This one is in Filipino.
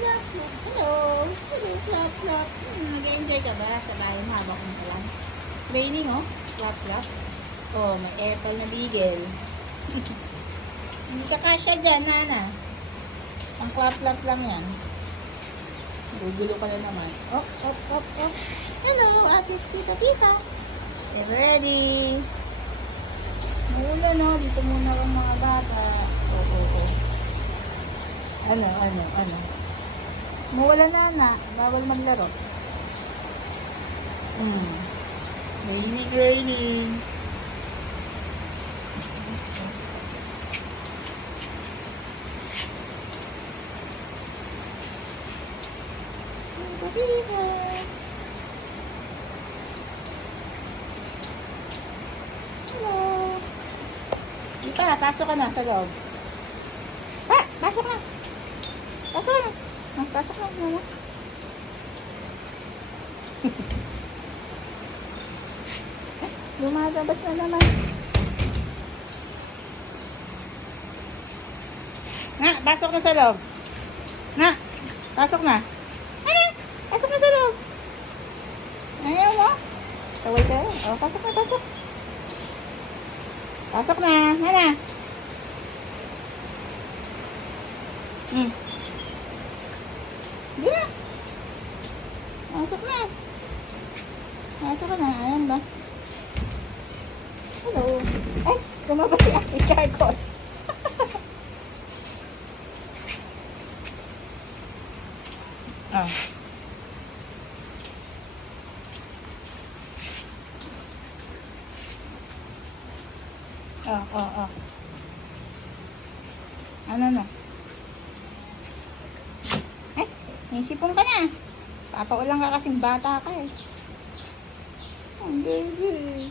Flap, flap. Hello. Hello, flap, flap. Nag-enjoy ka ba sa bahay mo habang umulan? It's raining, oh. Flap, flap. Oh, may aircon na bigel. Hindi ka kasya dyan, Nana. Ang flap, flap lang yan. Gugulo ka na naman. Op, op, op, op. Hello, ate, tita, tita. Get ready. Maulan, no? Dito muna ang mga bata. Oo. Ano? Maulan na. Bawal maglaro. Raining. Tita. Hello. Tita, pasok ka na sa loob. Pasok na. Pasok na. Pasok na, mama. Lumalabas na naman. Nga, pasok na sa loob. Nga, pasok na. Ano? Pasok na sa loob. Ayaw mo? Saway ka. Oh, pasok na, pasok. Pasok na. Hana. Hindi na. Pasok na. Pasok ka na. Ayan ba? Hello. Eh, lumabas si Ate Charcot. Oh. Ano na? Eh, may sipon ka na. Papaulang ka kasing bata ka eh. Ang baby.